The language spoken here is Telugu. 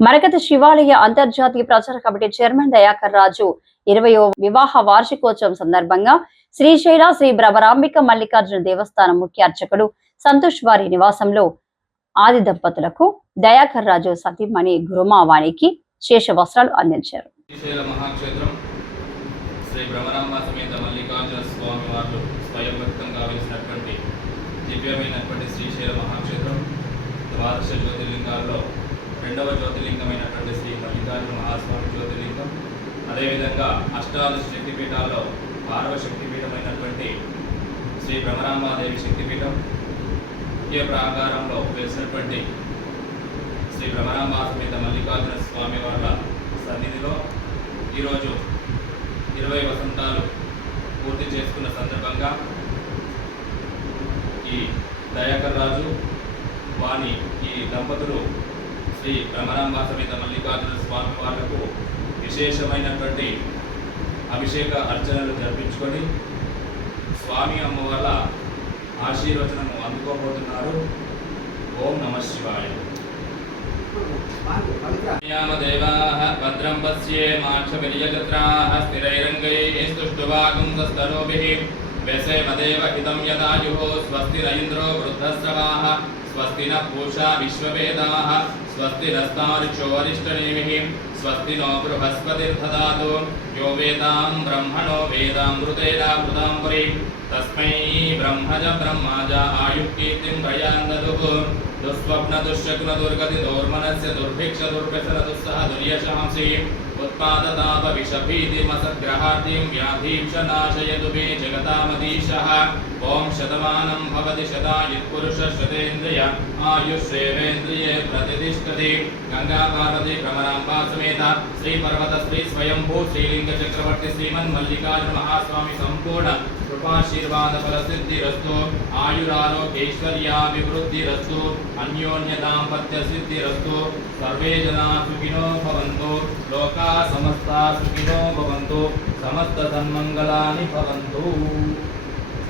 మరకత శివాలయ అంతర్జాతీయ ప్రచార కమిటీ చైర్మన్ దయాకర్ రాజు ఇరవయో వివాహ వార్షికోత్సవం సందర్భంగా శ్రీశైల శ్రీ భ్రమరాంబిక మల్లికార్జున దేవస్థానం ముఖ్య అర్చకుడు సంతోష్ వారి నివాసంలో ఆది దంపతులకు దయాకర్ రాజు సతీమణి గురుమావానికి శేష వస్త్రాలు అందించారు. శ్రీ భ్రమరాంబ సమేత మల్లికార్జున స్వామి వారు స్వయం వ్యక్తంగా వెలిసినటువంటి దివ్యమైనటువంటి శ్రీశైల మహాక్షేత్రం ద్వాదశ జ్యోతిర్లింగాల్లో రెండవ జ్యోతిర్లింగమైనటువంటి శ్రీ మల్లికార్జున మహాస్వామి జ్యోతిర్లింగం. అదేవిధంగా అష్టాదశ శక్తిపీఠాల్లో ఆరవ శక్తిపీఠమైనటువంటి శ్రీ భ్రమరాంబాదేవి శక్తిపీఠం. ముఖ్య ప్రాకారంలో వేసినటువంటి శ్రీ భ్రమరాంబ సమేత మల్లికార్జున స్వామి వార్ల సన్నిధిలో ఈరోజు ఇరవై వసంతాలు పూర్తి చేసుకున్న సందర్భంగా ఈ దయాకర్ రాజు వాణి ఈ దంపతులు శ్రీ భ్రమరాంబ సమేత మల్లికార్జున స్వామి వాళ్లకు విశేషమైనటువంటి అభిషేక అర్చనలు జరిపించుకొని స్వామి అమ్మవార్ల ఆశీర్వచనము అందుకోబోతున్నారు ఓం నమ శివాయ यामदेवाः भद्रं पश्ये माक्षविर्यजत्राः स्थिरैरङ्गैः स्तुष्टुवागुंसस्तनूभिः व्यसेमदेव हितं यदायुः स्वस्ति न इन्द्रो वृद्धस्रवाः स्वस्ति न पूषा विश्ववेदाः स्वस्ति स्वस्तिरस्तार्चोरिष्टनेमिः स्वस्ति नो बृहस्पतिर्दधातु यो वेदां ब्रह्मणो वेदामृतेनामृतां परि तस्मै ब्रह्मज ब्रह्माज आयुःकीर्तिं प्रयान्दतुः दुःस्वप्नदुःशक्नदुर्गतिदोर्मनस्य दुर्भिक्षदुर्व्यसनदुःसह दुर्यशांसि उत्पादतापविषभीतिमसग्रहार्तिं व्याधीं च नाशयतु मे जगतामधीशः। ॐ शतमानं भवति शतायुत्पुरुषशतेन्द्रिय आयुष्येवेन्द्रिये प्रतिष्ठ గచ్చతి గంగా పార్వతి భ్రమరాంబా సమేత శ్రీ పర్వత శ్రీ స్వయంభూ శ్రీలింగ చక్రవర్తి శ్రీమన్ మల్లికార్జున మహాస్వామి సంపూర్ణ కృపాశీర్వాద ఫలసిద్ధిరస్తు ఆయురారోగ్యైశ్వర్యాభివృద్ధిరస్తు అన్యోన్య దాంపత్య సిద్ధి రస్తు సర్వే జనా సుఖినో భవంతు లోకా సమస్త సుఖినో భవంతు సమస్త సన్మంగళాని భవంతు.